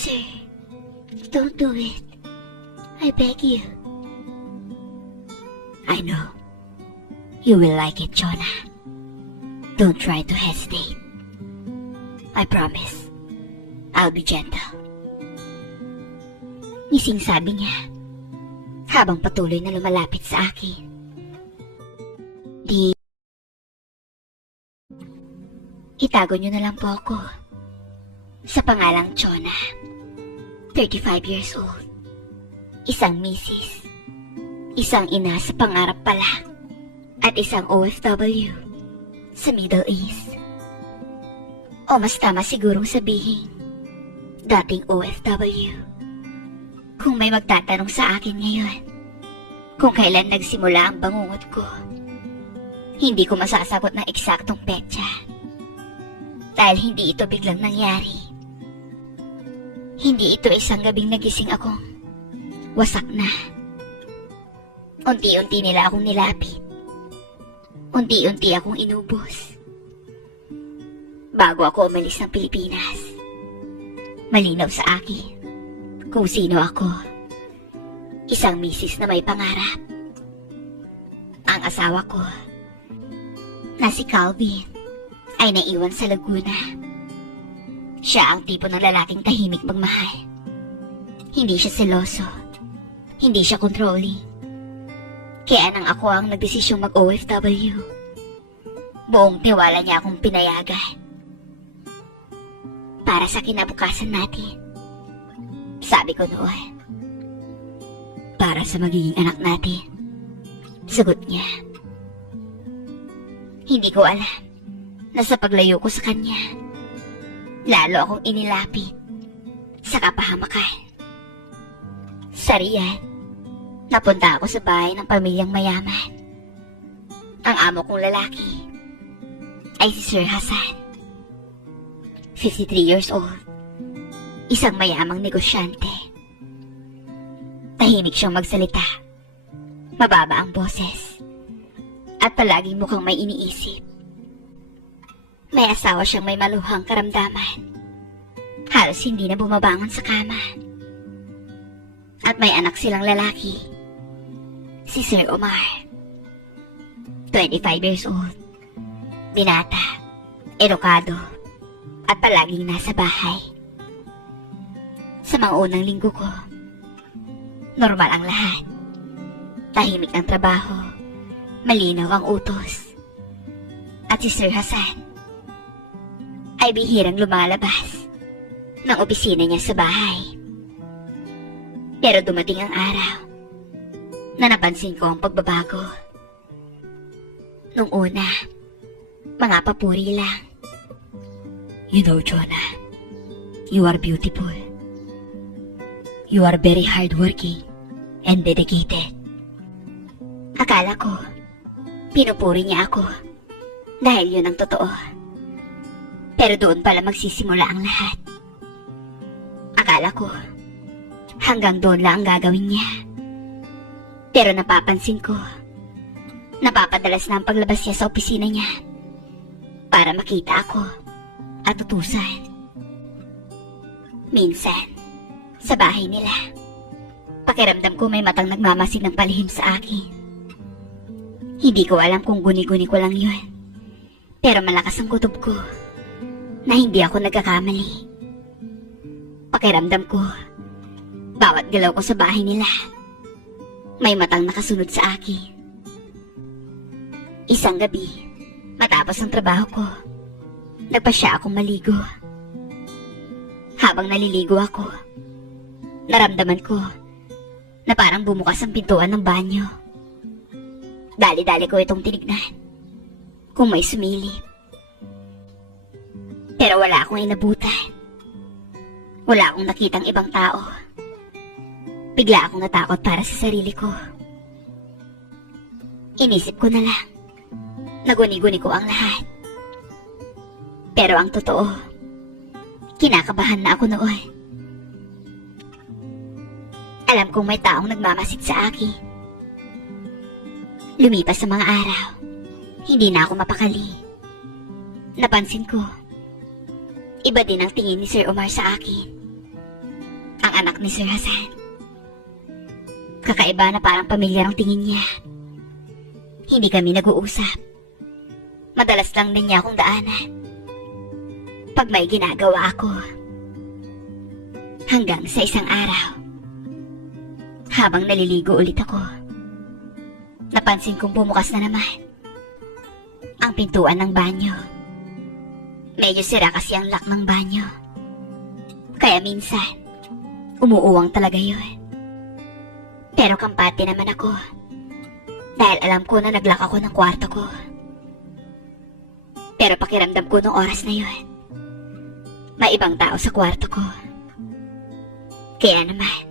Sir, don't do it. I beg you. I know. You will like it, Jonah. Don't try to hesitate. I promise. I'll be gentle. Ngising sabi niya, habang patuloy na lumalapit sa akin. Itago niyo na lang po ako sa pangalang Jonah, 35 years old, isang misis, isang ina sa pangarap pala, at isang OFW sa Middle East. O mas tama sigurong sabihin, dating OFW. Kung may magtatanong sa akin ngayon, kung kailan nagsimula ang bangungot ko, hindi ko masasagot ng eksaktong petsa. Dahil hindi ito biglang nangyari. Hindi ito isang gabing nagising akong wasak na. Unti-unti nila akong nilapit. Unti-unti akong inubos. Bago ako umalis ng Pilipinas, malinaw sa akin kung sino ako. Isang misis na may pangarap. Ang asawa ko na si Calvin ay naiwan sa Laguna. Siya ang tipo ng lalaking tahimik magmahal. Hindi siya seloso. Hindi siya controlling. Kaya nang ako ang nagdesisyong mag-OFW, buong tiwala niya akong pinayagan. Para sa kinabukasan natin. Sabi ko noon, para sa magiging anak natin. Sagot niya. Hindi ko alam na sa paglayo ko sa kanya, lalo akong inilapit sa kapahamakan. Sa Riyadh, napunta ako sa bahay ng pamilyang mayaman. Ang amo kong lalaki ay si Sir Hassan, 53 years old, isang mayamang negosyante. Tahimik siyang magsalita, mababa ang boses, at palaging mukhang may iniisip. May asawa siyang may maluhang karamdaman. Halos hindi na bumabangon sa kama. At may anak silang lalaki, si Sir Omar, 25 years old, binata, edukado, at palaging nasa bahay. Sa mga unang linggo ko, normal ang lahat. Tahimik ang trabaho, malinaw ang utos. At si Sir Hassan ay bihirang lumalabas ng opisina niya sa bahay. Pero dumating ang araw na napansin ko ang pagbabago. Nung una, mga papuri lang. You know, Jonah, you are beautiful. You are very hardworking and dedicated. Akala ko, pinupuri niya ako dahil yun ang totoo. Pero doon pala magsisimula ang lahat. Akala ko, hanggang doon lang ang gagawin niya. Pero napapansin ko, napapadalas na ang paglabas niya sa opisina niya para makita ako at utusan. Minsan, sa bahay nila, pakiramdam ko may matang nagmamasid ng palihim sa akin. Hindi ko alam kung guni-guni ko lang yun. Pero malakas ang kutob ko na hindi ako nagkakamali. Pakiramdam ko, bawat galaw ko sa bahay nila, may matang nakasunod sa akin. Isang gabi, matapos ang trabaho ko, nagpasya akong maligo. Habang naliligo ako, naramdaman ko na parang bumukas ang pintuan ng banyo. Dali-dali ko itong tinignan kung may sumilip. Pero wala akong inabutan. Wala akong nakitang ibang tao. Bigla akong natakot para sa sarili ko. Inisip ko na lang, naguni-guni ko ang lahat. Pero ang totoo, kinakabahan na ako noon. Alam kong may taong nagmamasid sa akin. Lumipas sa mga araw, hindi na ako mapakali. Napansin ko, iba din ang tingin ni Sir Omar sa akin. ang anak ni Sir Hassan. Kakaiba na parang pamilyar ang tingin niya. Hindi kami nag-uusap. Madalas lang din niya akong daanan pag may ginagawa ako. Hanggang sa isang araw, habang naliligo ulit ako, napansin kong bumukas na naman ang pintuan ng banyo. Medyo sira kasi ang lock ng banyo, kaya minsan umuuwang talaga yun. Pero kampante naman ako dahil alam ko na nag-lock ako ng kwarto ko. Pero pakiramdam ko nung oras na yun, may ibang tao sa kwarto ko. Kaya naman,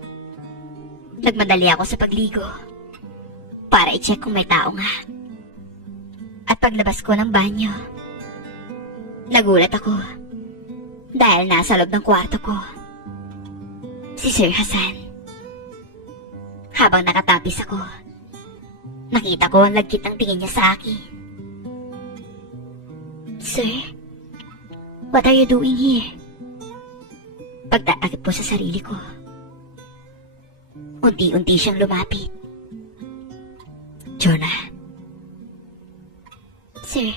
nagmadali ako sa pagligo para i-check kung may tao nga. At paglabas ko ng banyo, nagulat ako dahil nasa loob ng kwarto ko si Sir Hassan. Habang nakatapis ako, nakita ko ang lagkit ng tingin niya sa akin. Sir, what are you doing here? Pagtatakip ko sa sarili ko, unti-unti siyang lumapit. Jonah. Sir,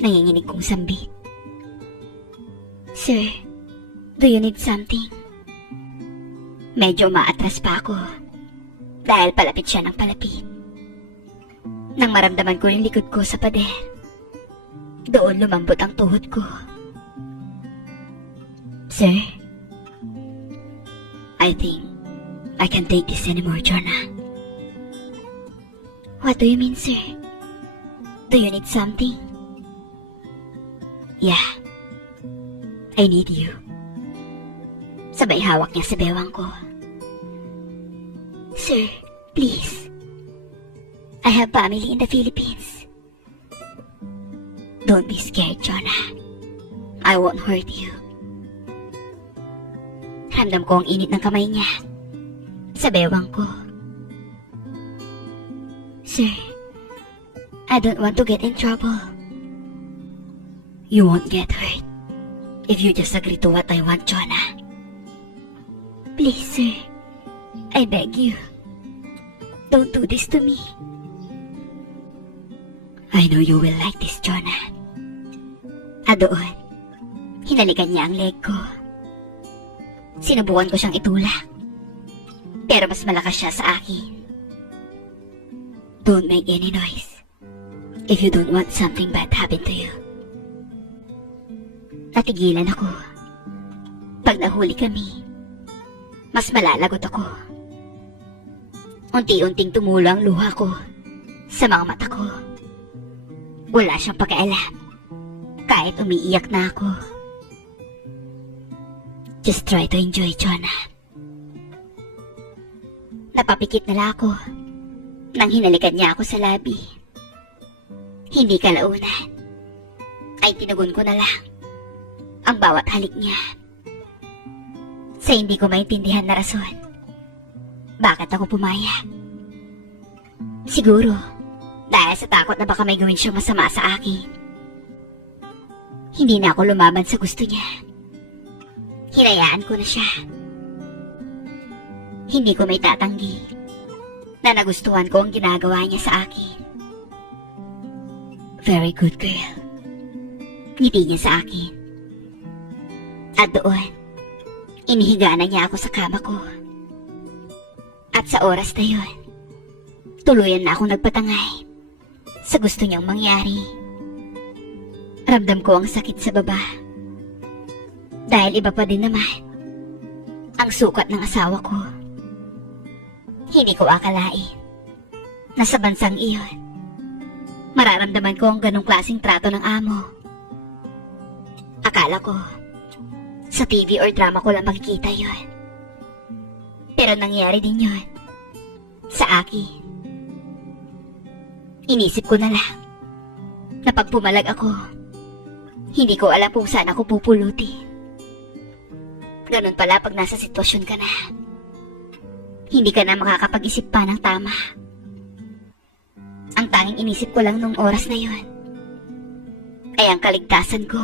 nanginginig kong sambit. Sir, do you need something? Medyo maatras pa ako dahil palapit siya ng palapit. Nang maramdaman ko yung likod ko sa pader, doon lumambot ang tuhod ko. Sir, I think I can't take this anymore, Jonah. What do you mean, sir? Do you need something? Yeah, I need you. Sabay hawak niya sa bewang ko. Sir, please. I have family in the Philippines. Don't be scared, Jonah. I won't hurt you. Ramdam ko ang init ng kamay niya sa bewang ko. Sir, I don't want to get in trouble. You won't get hurt if you just agree to what I want, Jonah. Please, sir. I beg you. Don't do this to me. I know you will like this, Jonah. Doon, hinalikan niya ang leg ko. Sinubukan ko siyang itulak, pero mas malakas siya sa akin. Don't make any noise if you don't want something bad happen to you. Natigilan ako. Pag nahuli kami, mas malalagot ako. Unti-unting tumulo ang luha ko sa mga mata ko. Wala siyang pakialam kahit umiiyak na ako. Just try to enjoy, Jonah. Napapikit na lang ako nang hinalikan niya ako sa labi. Hindi kalaunan ay tinugon ko na lang ang bawat halik niya. Sa hindi ko maintindihan na rason, bakit ako pumayag? Siguro dahil sa takot na baka may gawin siyang masama sa akin. Hindi na ako lumaban sa gusto niya. Hinayaan ko na siya. Hindi ko may tatanggi na nagustuhan ko ang ginagawa niya sa akin. Very good girl. Ngiti niya sa akin. At doon, inihiga na niya ako sa kama ko. At sa oras na yun, tuluyan na akong nagpatangay sa gusto niyang mangyari. Ramdam ko ang sakit sa baba. Dahil iba pa din naman ang sukat ng asawa ko. Hindi ko akalain na sa bansang iyon, mararamdaman ko ang ganong klaseng trato ng amo. Akala ko, sa TV or drama ko lang makikita yon. Pero nangyari din yon sa akin. Inisip ko na lang na pag pumalag ako, hindi ko alam kung saan ako pupulutin. Ganun pala pag nasa sitwasyon ka na. Hindi ka na makakapag-isip pa ng tama. Ang tanging inisip ko lang nung oras na yon ay ang kaligtasan ko.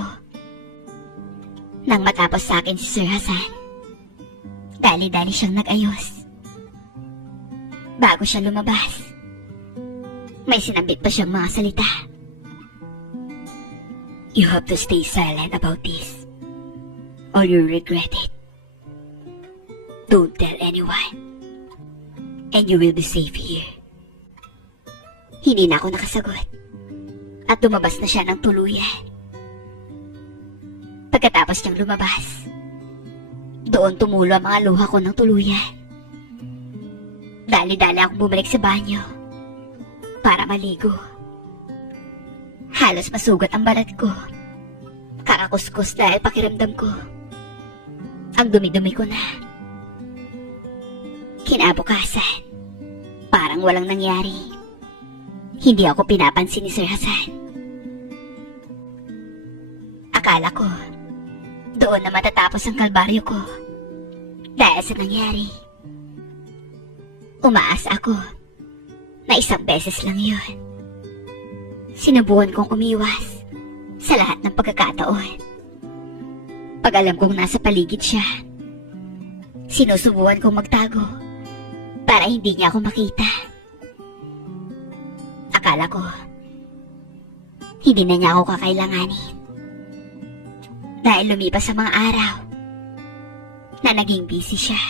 Nang matapos sa akin si Sir Hassan, Dali-dali siyang nag-ayos. Bago siya lumabas, may sinabit pa siyang mga salita. You have to stay silent about this, or you'll regret it. Don't tell anyone, and you will be safe here. Hindi na ako nakasagot, at lumabas na siya ng tuluyan. Pagkatapos niyang lumabas, doon tumulo ang mga luha ko ng tuluyan. Dali-dali akong bumalik sa banyo para maligo. Halos masugat ang balat ko. Kakakuskus dahil pakiramdam ko ang dumi-dumi ko na. Kinabukasan, parang walang nangyari. Hindi ako pinapansin ni Sir Hasan. Akala ko, doon na matatapos ang kalbaryo ko dahil sa nangyari. Umaasa ako na isang beses lang yun. Sinubukan kong umiwas sa lahat ng pagkakataon. Pag alam kong nasa paligid siya, sinusubukan kong magtago para hindi niya ako makita. Akala ko, hindi na niya ako kakailanganin. Dahil lumipas sa mga araw na naging busy siya.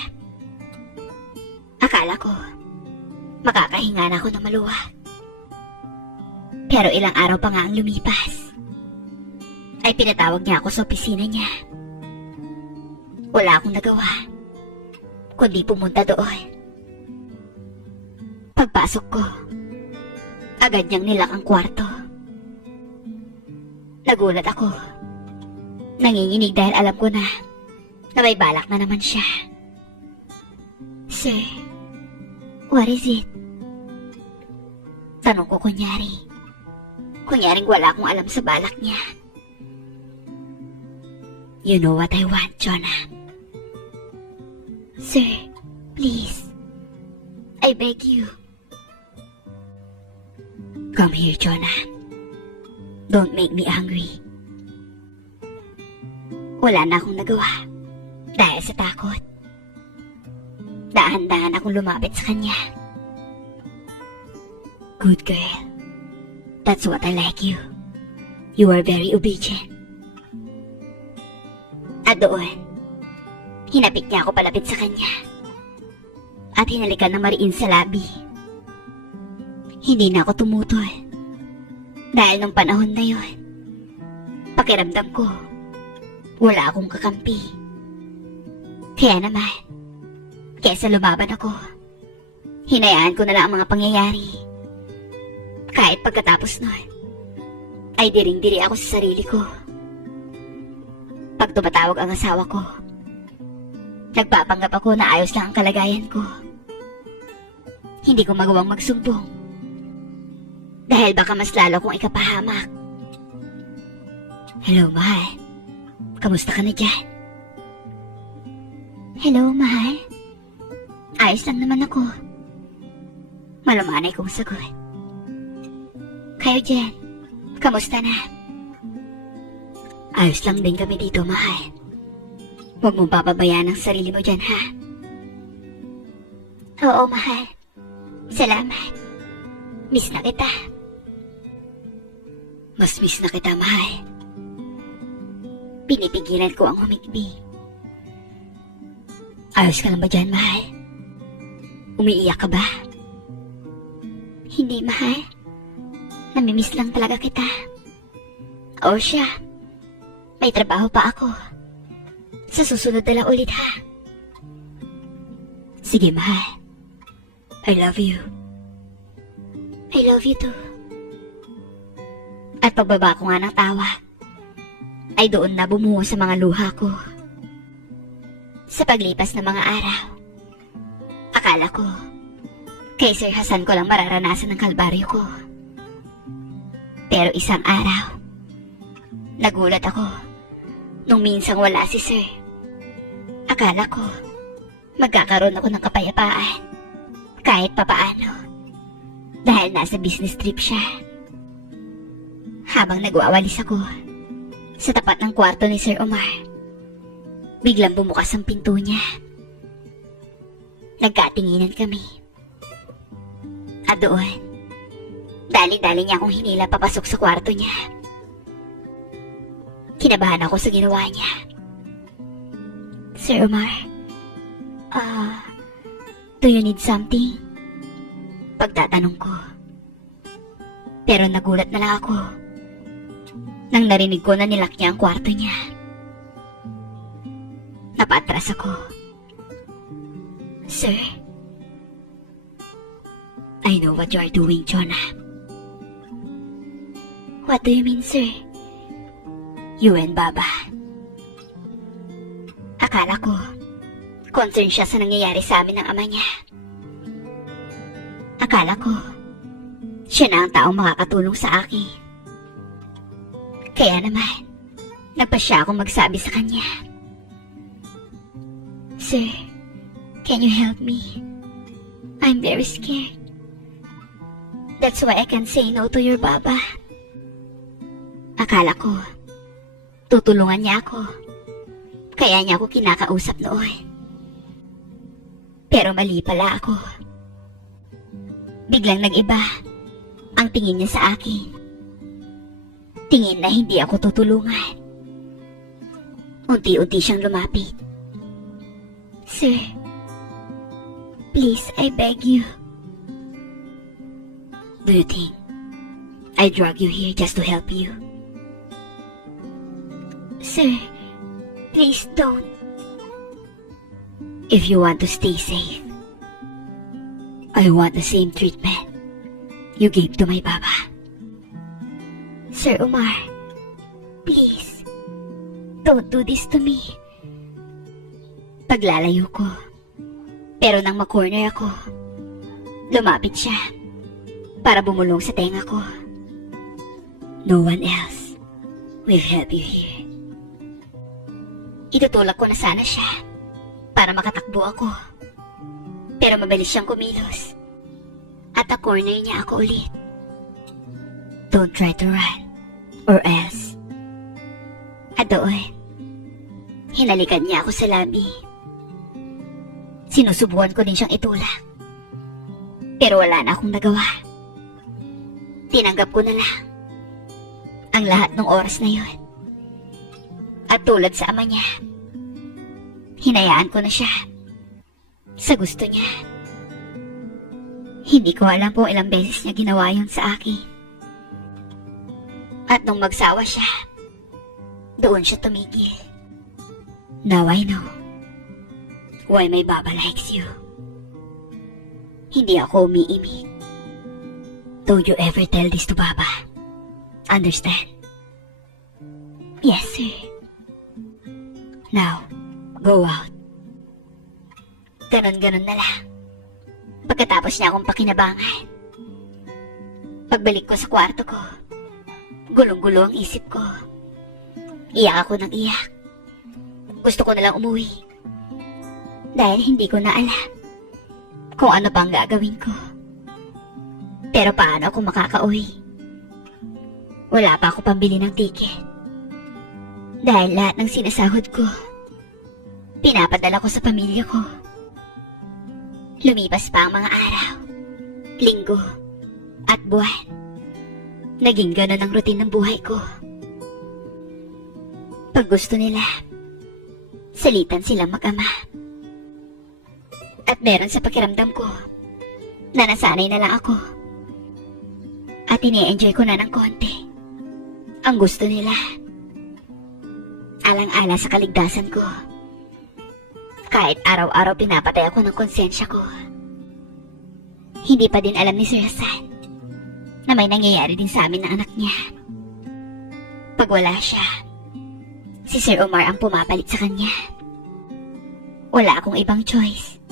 Akala ko, makakahinga na ako ng maluwag. Pero ilang araw pa nga ang lumipas, ay pinatawag niya ako sa opisina niya. Wala akong nagawa, kundi pumunta doon. Pagpasok ko, agad niyang nilak ang kwarto. Nagulat ako. Nanginginig dahil alam ko na may balak na naman siya. Sir, what is it? Tanong ko kunyari. Kunyaring wala akong alam sa balak niya. You know what I want, Jonah. Sir, please. I beg you. Come here, Jonah. Don't make me angry. Wala na akong nagawa dahil sa takot. Dahan-dahan akong lumapit sa kanya. Good girl. That's what I like you. You are very obedient. At doon, hinapit niya ako palapit sa kanya. At hinalikan ng mariin sa labi. Hindi na ako tumutol. Dahil nung panahon na yon, pakiramdam ko, wala akong kakampi. Kaya naman, kesa lumaban ako, hinayaan ko na lang ang mga pangyayari. Kahit pagkatapos nun, ay diring-diri ako sa sarili ko. Pag tumatawag ang asawa ko, nagpapanggap ako na ayos lang ang kalagayan ko. Hindi ko magawang magsumbong. Dahil baka mas lalo kong ikapahamak. Hello, mahal. Kamusta ka na dyan? Hello, mahal. Ayos lang naman ako. Malumanay kong sagot. Kayo dyan, kamusta na? Ayos lang din kami dito, mahal. Huwag mong papabayaan ang sarili mo dyan, ha? Oo, mahal. Salamat. Miss na kita. Mas miss na kita, mahal. Pinipigilan ko ang humikbi. Ayos ka lang ba dyan, mahal? Umiiyak ka ba? Hindi, mahal. Namimiss lang talaga kita. O siya, may trabaho pa ako. Sa susunod na lang ulit, ha? Sige, mahal. I love you. I love you too. At pagbaba ko nga ng tawa, ay doon na bumuho sa mga luha ko. Sa paglipas ng mga araw, akala ko, kay Sir Hasan ko lang mararanasan ang kalbaryo ko. Pero isang araw, nagulat ako nung minsang wala si Sir. Akala ko, magkakaroon ako ng kapayapaan kahit papaano dahil nasa business trip siya. Habang nagwawalis ako sa tapat ng kwarto ni Sir Omar, biglang bumukas ang pinto niya Nagkatinginan kami. At doon, dali-dali niya akong hinila papasok sa kwarto niya. Kinabahan ako sa ginawa niya. Sir Omar, do you need something? Pagtatanong ko. Pero nagulat na lang ako nang narinig ko na nilak niya ang kwarto niya. Napaatras ako. Sir, I know what you are doing, Jonah. What do you mean, sir? You and Baba. Akala ko, concerned siya sa nangyayari sa amin ng ama niya. Akala ko, siya na ang taong makakatulong sa akin. Kaya naman, nagpa siya akong magsabi sa kanya. Sir, can you help me? I'm very scared. That's why I can't say no to your Baba. Akala ko, tutulungan niya ako. Kaya niya ako kinakausap noon. Pero mali pala ako. Biglang nag-iba ang tingin niya sa akin. Tingin na hindi ako tutulungan. Unti-unti siyang lumapit. Sir, please, I beg you. Do you think I drag you here just to help you? Sir, please don't. If you want to stay safe, I want the same treatment you gave to my Baba. Sir Omar, please, don't do this to me. Paglalayo ko, pero nang makorner ako, lumapit siya para bumulong sa tenga ko. No one else will help you here. Itutulak ko na sana siya para makatakbo ako. Pero mabilis siyang kumilos at na-corner niya ako ulit. Don't try to run or else. At doon, hinalikan niya ako sa labi. Sinusubukan ko din siyang itulak. Pero wala na akong nagawa. Tinanggap ko na lang ang lahat ng oras na yon. At tulad sa ama niya, hinayaan ko na siya sa gusto niya. Hindi ko alam kung ilang beses niya ginawa yun sa akin. At nung magsawa siya, doon siya tumigil. Now I know why my Baba likes you. Hindi ako umiimik. Don't you ever tell this to Baba. Understand? Yes, sir. Now, go out. Ganon-ganon na lang. Pagkatapos niya akong pakinabangan. Pagbalik ko sa kwarto ko, gulong-gulo ang isip ko. Iyak ako ng iyak. Gusto ko nalang umuwi. Dahil hindi ko na alam kung ano pang gagawin ko. Pero paano ako makakauwi? Wala pa ako pambili ng tiket. Dahil lahat ng sinasahod ko, pinapadala ko sa pamilya ko. Lumipas pa ang mga araw, linggo, at buwan. Naging ganon ang routine ng buhay ko. Pag gusto nila, salitan silang mag-ama. At meron sa pakiramdam ko na nasanay na lang ako. At ini-enjoy ko na ng konti ang gusto nila. Alang-ala sa kaligtasan ko. Kahit araw-araw pinapatay ako ng konsensya ko. Hindi pa din alam ni Sir Hassan na may nangyayari din sa amin ng anak niya. Pag wala siya, si Sir Omar ang pumapalit sa kanya. Wala akong ibang choice.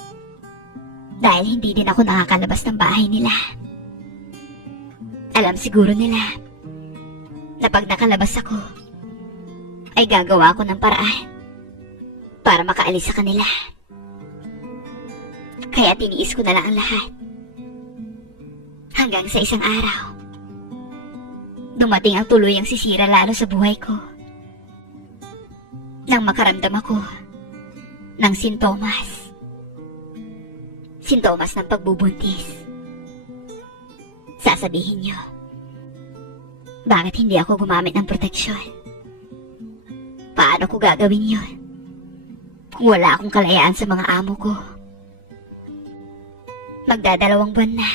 Dahil hindi din ako nakakalabas ng bahay nila. Alam siguro nila na pag nakalabas ako, ay gagawa ko ng paraan para makaalis sa kanila. Kaya tiniis ko na lang ang lahat. Hanggang sa isang araw, dumating ang tuluyang sisira lalo sa buhay ko. Nang makaramdam ako ng sintomas sintomas ng pagbubuntis. Sasabihin niyo, bakit hindi ako gumamit ng proteksyon? Paano ko gagawin yun kung wala akong kalayaan sa mga amo ko? Magdadalawang buwan na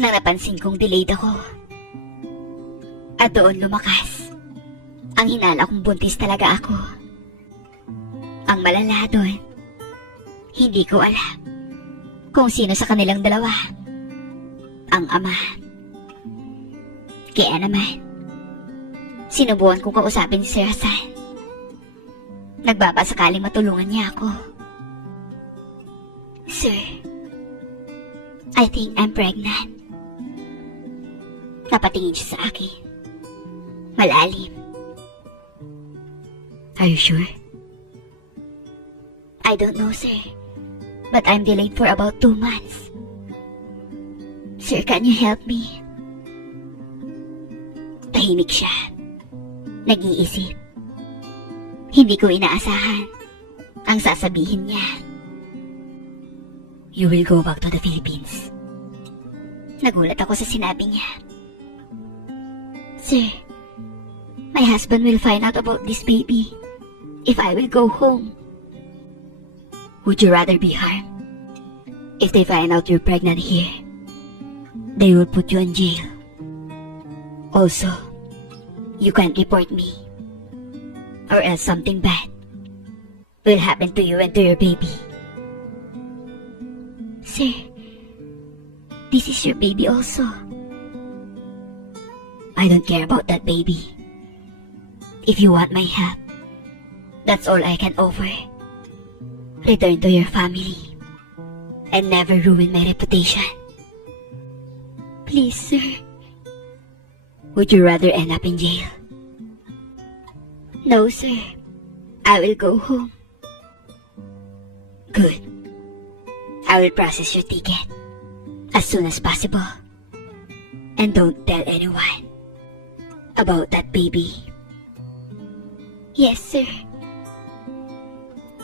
nang napansin kong delayed ako. At doon lumakas ang hinala kong buntis talaga ako. Ang malala doon, hindi ko alam kung sino sa kanilang dalawa ang ama. Kaya naman, sinubukan kong kausapin si Sir Hassan. Nagbabasakaling matulungan niya ako. Sir, I think I'm pregnant. Napatingin siya sa akin. Malalim. Are you sure? I don't know, sir. But I'm delayed for about 2 months. Sir, can you help me? Tahimik siya. Nag-iisip. Hindi ko inaasahan ang sasabihin niya. You will go back to the Philippines. Nagulat ako sa sinabi niya. Sir, my husband will find out about this baby if I will go home. Would you rather be harmed? If they find out you're pregnant here, they will put you in jail. Also, you can't report me, or else something bad will happen to you and to your baby. Sir, this is your baby also. I don't care about that baby. If you want my help, that's all I can offer. Return to your family and never ruin my reputation. Please, sir. Would you rather end up in jail? No, sir. I will go home. Good. I will process your ticket as soon as possible. And don't tell anyone about that baby. Yes, sir.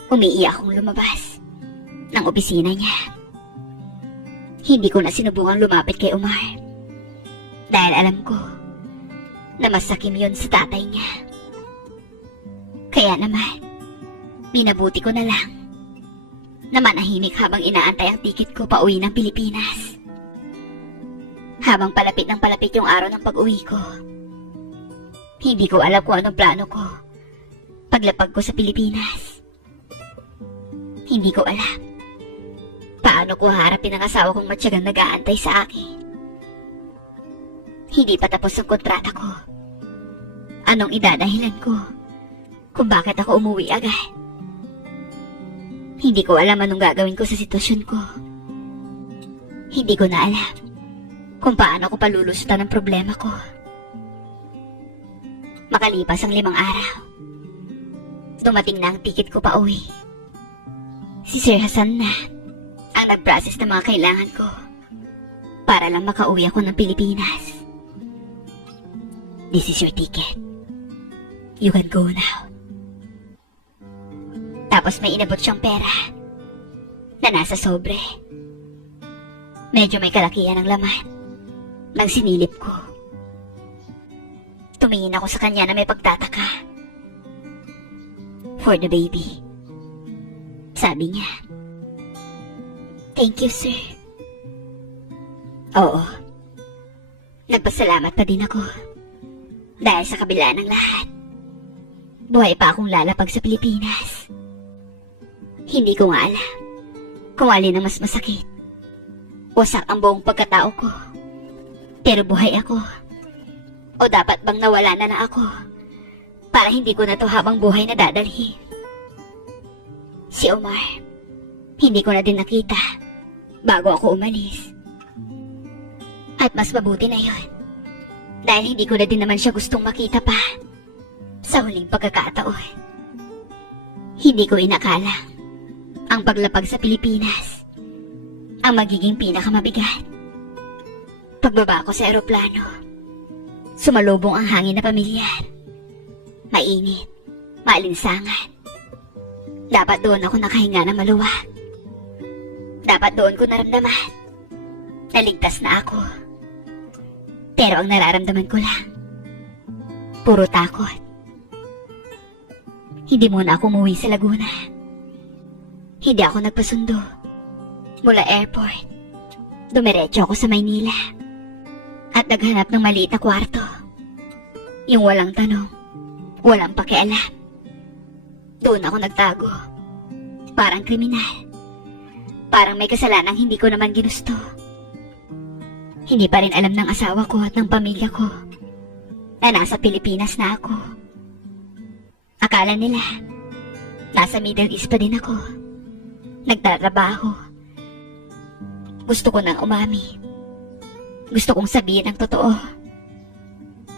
Umiiyak akong lumabas ng opisina niya. Hindi ko na sinubukang lumapit kay Omar dahil alam ko na masakim yun sa tatay niya. Kaya naman, minabuti ko na lang na manahimik habang inaantay ang tiket ko pa uwi ng Pilipinas. Habang palapit ng palapit yung araw ng pag-uwi ko, hindi ko alam kung anong plano ko paglapag ko sa Pilipinas. Hindi ko alam paano ko harapin ang asawa kong matyagang nag-aantay sa akin. Hindi pa tapos ang kontrata ko. Anong idadahilan ko kung bakit ako umuwi agad? Hindi ko alam anong gagawin ko sa sitwasyon ko. Hindi ko na alam kung paano ko palulusutan ang problema ko. Makalipas ang 5 araw, dumating na ang tiket ko pa uwi. Si Sir Hassan na ang nag-process ng mga kailangan ko para lang makauwi ako ng Pilipinas. This is your ticket. You can go now. Tapos may inabot siyang pera na nasa sobre. Medyo may kalakihan ang laman nang sinilip ko. Tumingin ako sa kanya na may pagtataka. For the baby, sabi niya. Thank you, sir. Oo. Nagpasalamat pa din ako. Dahil sa kabila ng lahat, buhay pa akong lalapag sa Pilipinas. Hindi ko nga alam kung alin ang mas masakit. Wasak ang buong pagkatao ko, pero buhay ako. O dapat bang nawala na ako para hindi ko na to habang buhay na dadalhin? Si Omar, hindi ko na din nakita bago ako umalis. At mas mabuti na yon, dahil hindi ko na din naman siya gustong makita pa sa huling pagkakataon. Hindi ko inakala ang paglapag sa Pilipinas ang magiging pinakamabigat. Pagbaba ko sa eroplano, sumalubong ang hangin na pamilyar. Mainit, maalinsangan. Dapat doon ako nakahinga ng maluwag. Dapat doon ko naramdaman. Naligtas na ako. Pero ang nararamdaman ko lang, puro takot. Hindi muna ako umuwi sa Laguna. Hindi ako nagpasundo. Mula airport, dumiretso ako sa Maynila. At naghanap ng maliit na kwarto. Yung walang tanong, walang pakialam. Doon ako nagtago. Parang kriminal. Parang may kasalanang hindi ko naman ginusto. Hindi pa rin alam ng asawa ko at ng pamilya ko na nasa Pilipinas na ako. Akala nila, nasa Middle East pa din ako. Nagtatrabaho. Gusto ko nang umami. Gusto kong sabihin ang totoo.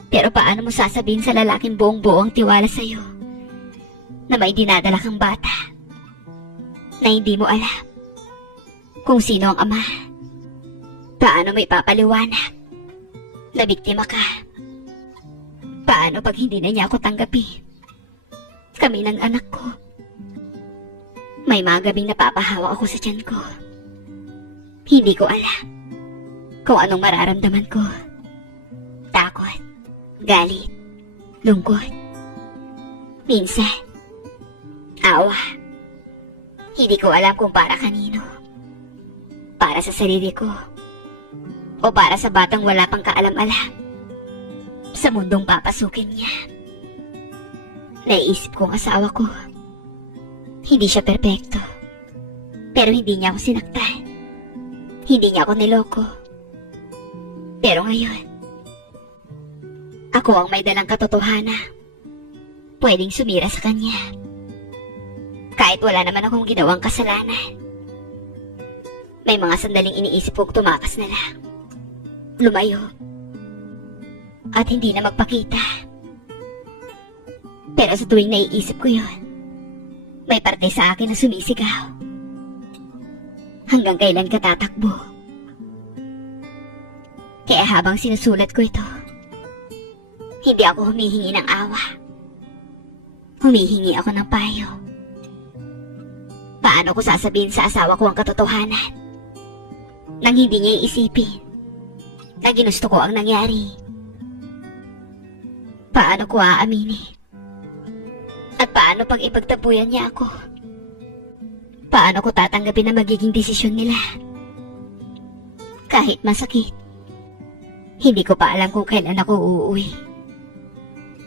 Pero paano mo sasabihin sa lalaking buong-buo ang tiwala sa'yo na may dinadala kang bata na hindi mo alam kung sino ang ama? Paano may papaliwanag na biktima ka? Paano pag hindi na niya ako tanggapin? Kami ng anak ko. May mga gabing napapahawak ako sa tiyan ko. Hindi ko alam kung anong mararamdaman ko. Takot, galit, lungkot. Minsan, awa. Hindi ko alam kung para kanino. Para sa sarili ko. O para sa batang wala pang kaalam-alam. Sa mundong papasukin niya. Naiisip ko ang asawa ko. Hindi siya perpekto. Pero hindi niya ako sinaktan. Hindi niya ako niloko. Pero ngayon, ako ang may dalang katotohanan. Pwedeng sumira sa kanya. Kahit wala naman akong ginawang kasalanan. May mga sandaling iniisip kong tumakas na lang. Lumayo. At hindi na magpakita. Pero sa tuwing naiisip ko yon, may parte sa akin na sumisigaw. Hanggang kailan ka tatakbo? Kaya habang sinusulat ko ito, hindi ako humihingi ng awa. Humihingi ako ng payo. Paano ko sasabihin sa asawa ko ang katotohanan nang hindi niya iisipin na ginusto ko ang nangyari? Paano ko aaminin? At paano pag ipagtabuyan niya ako? Paano ko tatanggapin na magiging desisyon nila? Kahit masakit, hindi ko pa alam kung kailan ako uuwi.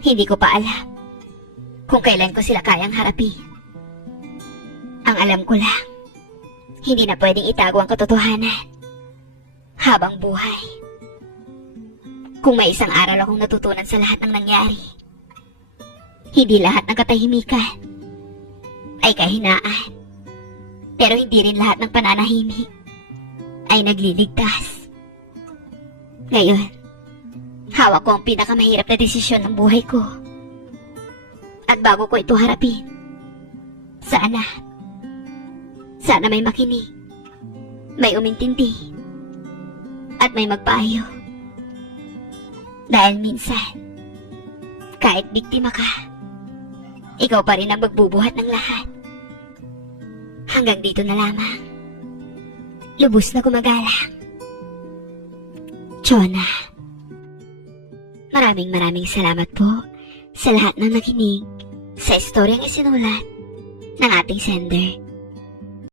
Hindi ko pa alam kung kailan ko sila kayang harapin. Ang alam ko lang, hindi na pwedeng itago ang katotohanan habang buhay. Kung may isang aral akong natutunan sa lahat ng nangyari, hindi lahat ng katahimikan ay kahinaan. Pero hindi rin lahat ng pananahimik ay nagliligtas. Ngayon, hawak ko ang pinakamahirap na desisyon ng buhay ko. At bago ko ito harapin, sana may makinig, may umintindi, at may magpayo. Dahil minsan, kahit biktima ka, ikaw pa rin ang magbubuhat ng lahat. Hanggang dito na lamang. Lubos na gumagalang. Chona. Maraming salamat po sa lahat ng nakinig sa istoryang isinulat ng ating sender.